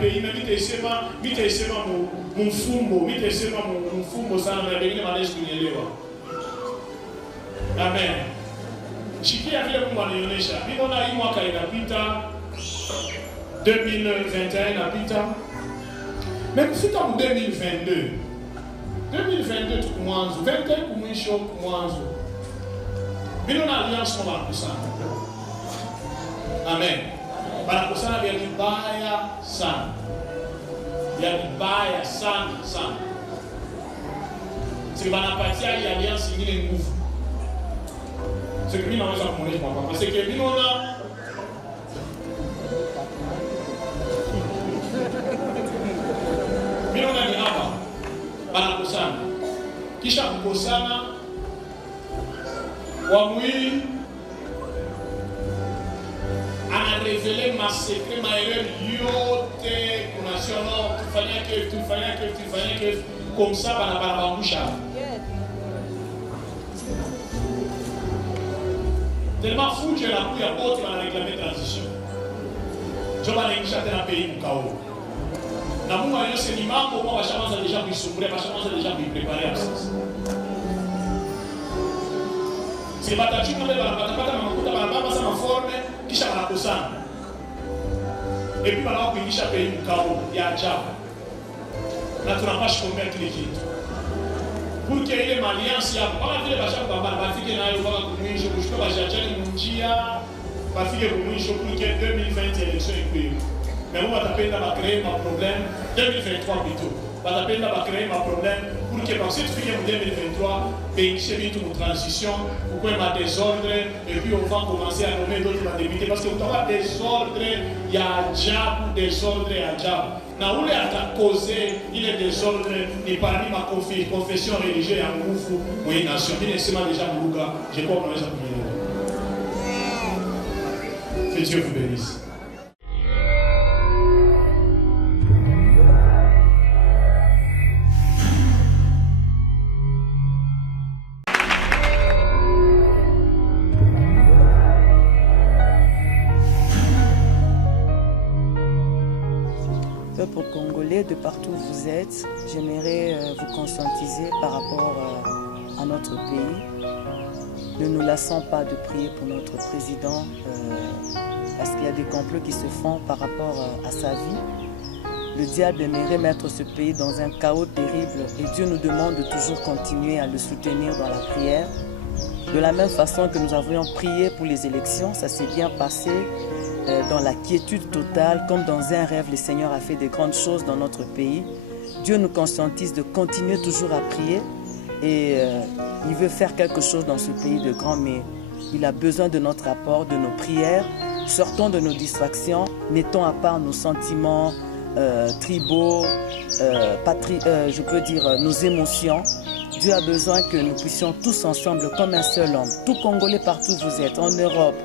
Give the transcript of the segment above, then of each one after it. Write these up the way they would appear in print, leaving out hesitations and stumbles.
pays, mitesema mfumbo sana na bengine maneshi kunyelewa. Amen. Shikia vile Mungu anionyesha. Ninaona hii mwaka inapita 2021 inapita. Na kufika mu 2022 tuko mwanzo, 21 kumwisho mwanzo. Ninaona alliance kwa kusana. Amen. Banakusana vya vibaya sana. Vya vibaya sana. Sisi banapatia hii alliance nyingine nguvu. C'est que nous avons besoin papa. Parce que nous ni hapa banakosana. Kisha kukosana wa mwili anarevele masekre maereur yote kunasiono tufanyake comme ça banabangusha. Tellement fou que la couille à porte va réclamer transition. Je vais aller chercher un pays pour chaos. Na Mungu ayose ni mambo kwa bashaanza deja kuisumbulia, bashaanza deja kuipreparer absence. Si batachuma mbele batapata makuta barabara sama forme kisha banakosana. Et puis banawa kuingisha pays pour chaos ya ajabu. Na tunapasha kuombea kile kitu. Pour que ile alliance ya kama vile bashabu baba bafike nayo mpaka kumwisho kushika bashachani munjia bafike kumwisho pour que 2020 élection ikwe. Mais on va taper dans la créer un problème 2023 plutôt. On va taper dans la créer un problème pour que parce que tu finis en 2023 pays chez bientôt une transition pour qu'on ait désordre et puis on va commencer à nommer d'autres députés parce que on aura désordre il y a diable désordre et diable. Na ule atakoze ile désordre ni parmi ma confession religieuse ya nguvu mwenye nation. Mimi nasema déjà Muluga, je crois qu'on va kuelewa. Que Dieu vous bénisse. Peuple congolais, de partout où vous êtes, j'aimerais vous conscientiser par rapport à notre pays. Ne nous lassons pas de prier pour notre président parce qu'il y a des complots qui se font par rapport à sa vie. Le diable aimerait mettre ce pays dans un chaos terrible et Dieu nous demande de toujours continuer à le soutenir dans la prière. De la même façon que nous avions prié pour les élections, ça s'est bien passé. Dans la quiétude totale, comme dans un rêve, le Seigneur a fait de grandes choses dans notre pays. Dieu nous conscientise de continuer toujours à prier et il veut faire quelque chose dans ce pays de grand, mais il a besoin de notre apport, de nos prières. Sortons de nos distractions, mettons à part nos sentiments tribaux, je peux dire nos émotions. Dieu a besoin que nous puissions tous ensemble, comme un seul homme, tout Congolais partout où vous êtes, en Europe,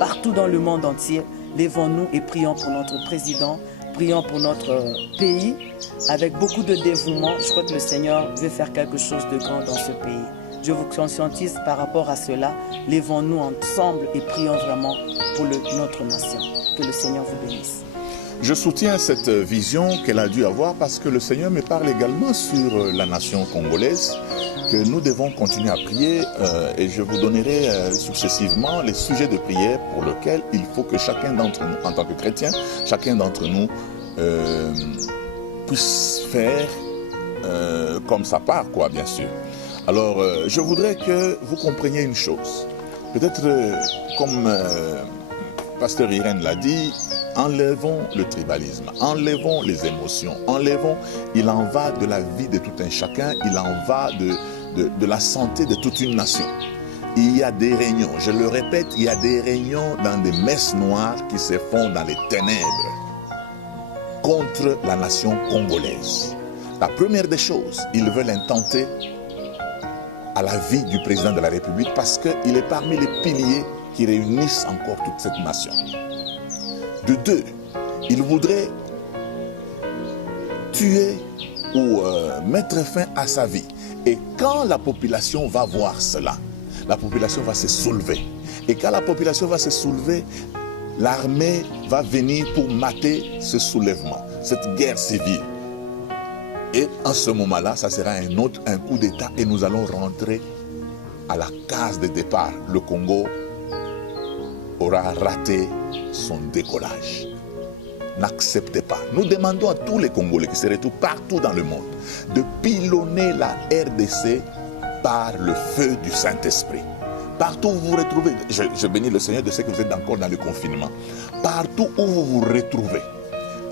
partout dans le monde entier, lèvons-nous et prions pour notre président, prions pour notre pays, avec beaucoup de dévouement. Je crois que le Seigneur veut faire quelque chose de grand dans ce pays. Je vous conscientise par rapport à cela. Lèvons-nous ensemble et prions vraiment pour notre nation. Que le Seigneur vous bénisse. Je soutiens cette vision qu'elle a dû avoir parce que le Seigneur me parle également sur la nation congolaise, que nous devons continuer à prier et je vous donnerai successivement les sujets de prière pour lesquels il faut que chacun d'entre nous, en tant que chrétien, chacun d'entre nous puisse faire comme sa part, quoi, bien sûr. Alors, je voudrais que vous compreniez une chose. Peut-être, comme Pasteur Irène l'a dit, enlevons le tribalisme, enlevons les émotions, enlevons, il en va de la vie de tout un chacun, il en va de la santé de toute une nation. Il y a des réunions, je le répète, il y a des réunions dans des messes noires qui se font dans les ténèbres contre la nation congolaise. La première des choses, ils veulent intenter à la vie du président de la République parce qu'il est parmi les piliers qui réunissent encore toute cette nation. De deux, ils voudraient tuer ou mettre fin à sa vie. Et quand la population va voir cela, la population va se soulever. Et quand la population va se soulever, l'armée va venir pour mater ce soulèvement. cette guerre civile. Et en ce moment-là, ça sera un coup d'État et nous allons rentrer à la case de départ. Le Congo aura raté son décollage. N'acceptez pas. Nous demandons à tous les Congolais qui se retrouvent partout dans le monde de pilonner la RDC par le feu du Saint-Esprit. Partout où vous vous retrouvez, je bénis le Seigneur de ce que vous êtes encore dans le confinement. Partout où vous vous retrouvez,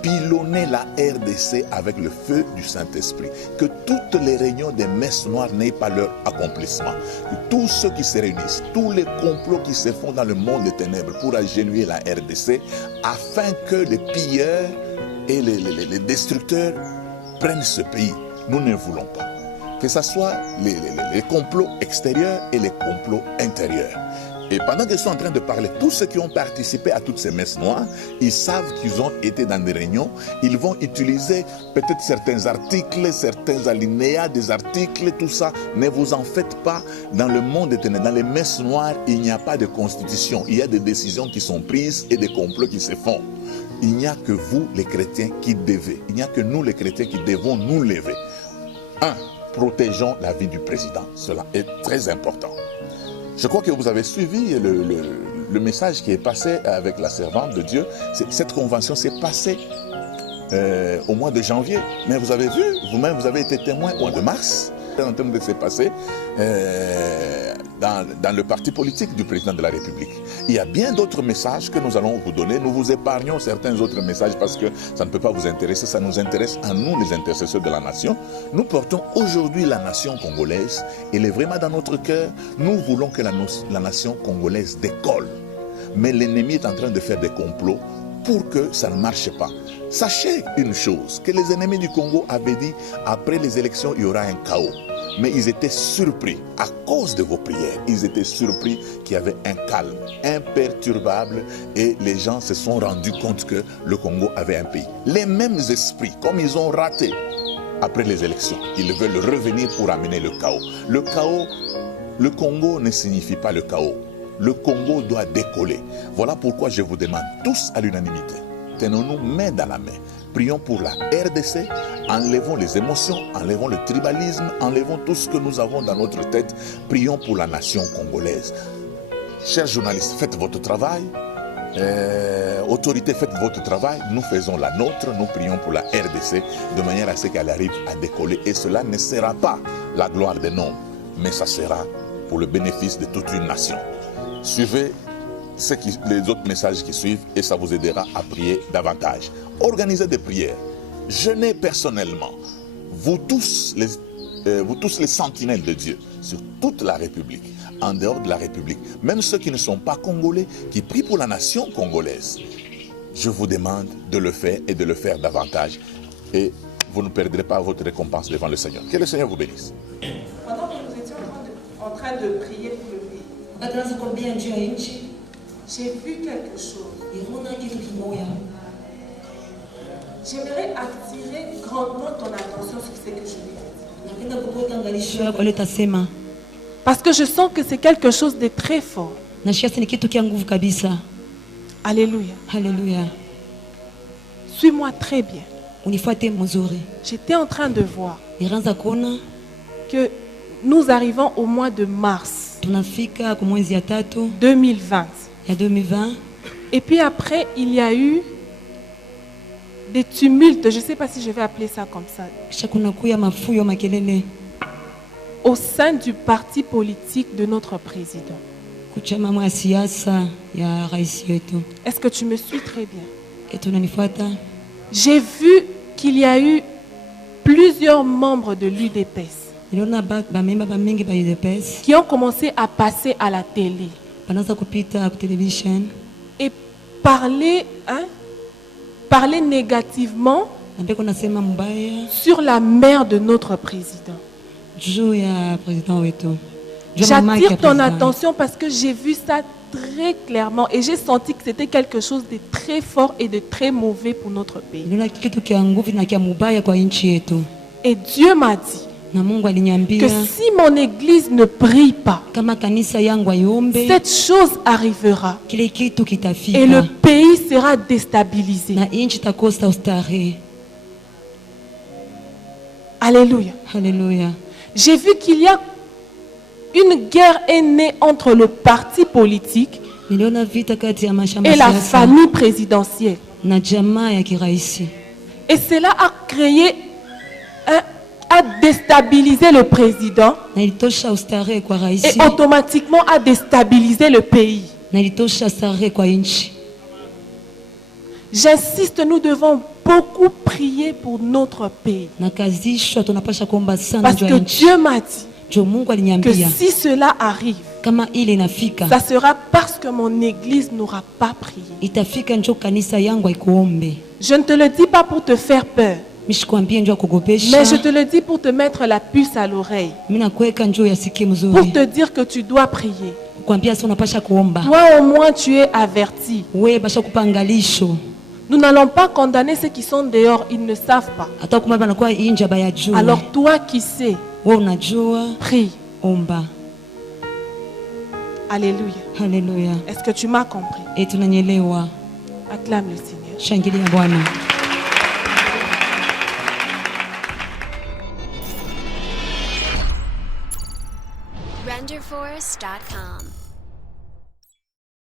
pilonnez la RDC avec le feu du Saint-Esprit. Que toutes les réunions des messes noires n'aient pas leur accomplissement. Que tous ceux qui se réunissent, tous les complots qui se font dans le monde des ténèbres pour agenouiller la RDC, afin que les pilleurs et les destructeurs prennent ce pays. Nous ne voulons pas. Que ce soit les complots extérieurs et les complots intérieurs. Et pendant qu'ils sont en train de parler, tous ceux qui ont participé à toutes ces messes noires, ils savent qu'ils ont été dans des réunions, ils vont utiliser peut-être certains articles, certains alinéas des articles, tout ça. Ne vous en faites pas. Dans le monde des ténèbres, dans les messes noires, il n'y a pas de constitution. Il y a des décisions qui sont prises et des complots qui se font. Il n'y a que vous, les chrétiens, qui devez. Il n'y a que nous, les chrétiens, qui devons nous lever. Protégeons la vie du président. Cela est très important. Je crois que vous avez suivi le message qui est passé avec la servante de Dieu. Cette convention s'est passée au mois de janvier. Mais vous avez vu, vous-même, vous avez été témoin au mois de mars. En termes de ce qui s'est passé dans le parti politique du président de la République. Il y a bien d'autres messages que nous allons vous donner. Nous vous épargnons certains autres messages parce que ça ne peut pas vous intéresser. Ça nous intéresse à nous, les intercesseurs de la nation. Nous portons aujourd'hui la nation congolaise. Elle est vraiment dans notre cœur. Nous voulons que la nation congolaise décolle. Mais l'ennemi est en train de faire des complots pour que ça ne marche pas. Sachez une chose, que les ennemis du Congo avaient dit, après les élections, il y aura un chaos. Mais ils étaient surpris, à cause de vos prières, ils étaient surpris qu'il y avait un calme imperturbable et les gens se sont rendus compte que le Congo avait un pays. Les mêmes esprits, comme ils ont raté après les élections, ils veulent revenir pour amener le chaos. Le chaos, le Congo ne signifie pas le chaos. Le Congo doit décoller. Voilà pourquoi je vous demande tous à l'unanimité. Tenons-nous main dans la main. Prions pour la RDC, enlevons les émotions, enlevons le tribalisme, enlevons tout ce que nous avons dans notre tête. Prions pour la nation congolaise. Chers journalistes, faites votre travail. Autorités, faites votre travail. Nous faisons la nôtre. Nous prions pour la RDC de manière à ce qu'elle arrive à décoller. Et cela ne sera pas la gloire des noms, mais ça sera pour le bénéfice de toute une nation. Suivez les autres messages qui suivent et ça vous aidera à prier davantage. Organisez des prières. Jeûnez personnellement. Vous tous les sentinelles de Dieu sur toute la République, en dehors de la République, même ceux qui ne sont pas congolais, qui prient pour la nation congolaise. Je vous demande de le faire et de le faire davantage et vous ne perdrez pas votre récompense devant le Seigneur. Que le Seigneur vous bénisse. Pendant que nous étions en train de prier pour le pays, j'ai vu quelque chose. J'aimerais attirer grandement ton attention sur ce que je vais dire. Parce que je sens que c'est quelque chose de très fort. Alléluia. Alléluia. Suis-moi très bien. J'étais en train de voir que nous arrivons au mois de mars 2020. Et puis après, il y a eu des tumultes, je ne sais pas si je vais appeler ça comme ça, au sein du parti politique de notre président. Est-ce que tu me suis très bien? J'ai vu qu'il y a eu plusieurs membres de l'UDPS qui ont commencé à passer à la télé et parler négativement sur la mère de notre président. J'attire ton attention parce que j'ai vu ça très clairement et j'ai senti que c'était quelque chose de très fort et de très mauvais pour notre pays. Et Dieu m'a dit que si mon église ne prie pas, cette chose arrivera et le pays sera déstabilisé. Alléluia. Haleluya. J'ai vu qu'il y a une guerre est née entre le parti politique Niliona vita kati ya mashamba et la siasa famille présidentielle. na jamaa ya kiraisi. Et cela a créé, a déstabilisé le président Na ilitosha ustarehe kwa et raisi automatiquement a déstabilisé le pays. na ilitosha starehe kwa nchi. J'insiste, nous devons beaucoup prier pour notre pays. Na kazishwa tunapasha kuomba sana Parce juu ya que nchi. Dieu m'a dit Jo Mungu que aliniambia si cela arrive, kama ile inafika ça sera parce que mon église n'aura pas prié. itafika njo kanisa yangu haikuombe. Je ne te le dis pas pour te faire peur, Mishikwambie njo mais je kugopesha. te le dis pour te mettre la puce à l'oreille, Mimi nakuweka njo yasikie pour mzuri. te dire que tu dois prier. Kukwambia sasa unapasha kuomba. Toi au moins tu es averti. Wewe basha kupangalisho. Nous n'allons pas condamner ceux qui sont dehors, ils ne savent pas. Hata kama banakuwa inja bayajua. Alors toi qui sais, Wewe unajua, prie. omba. Alléluia. Haleluya. Est-ce que tu m'as compris? Tunanyelewa. Acclame le Seigneur. Shangilia Bwana. RenderForce.com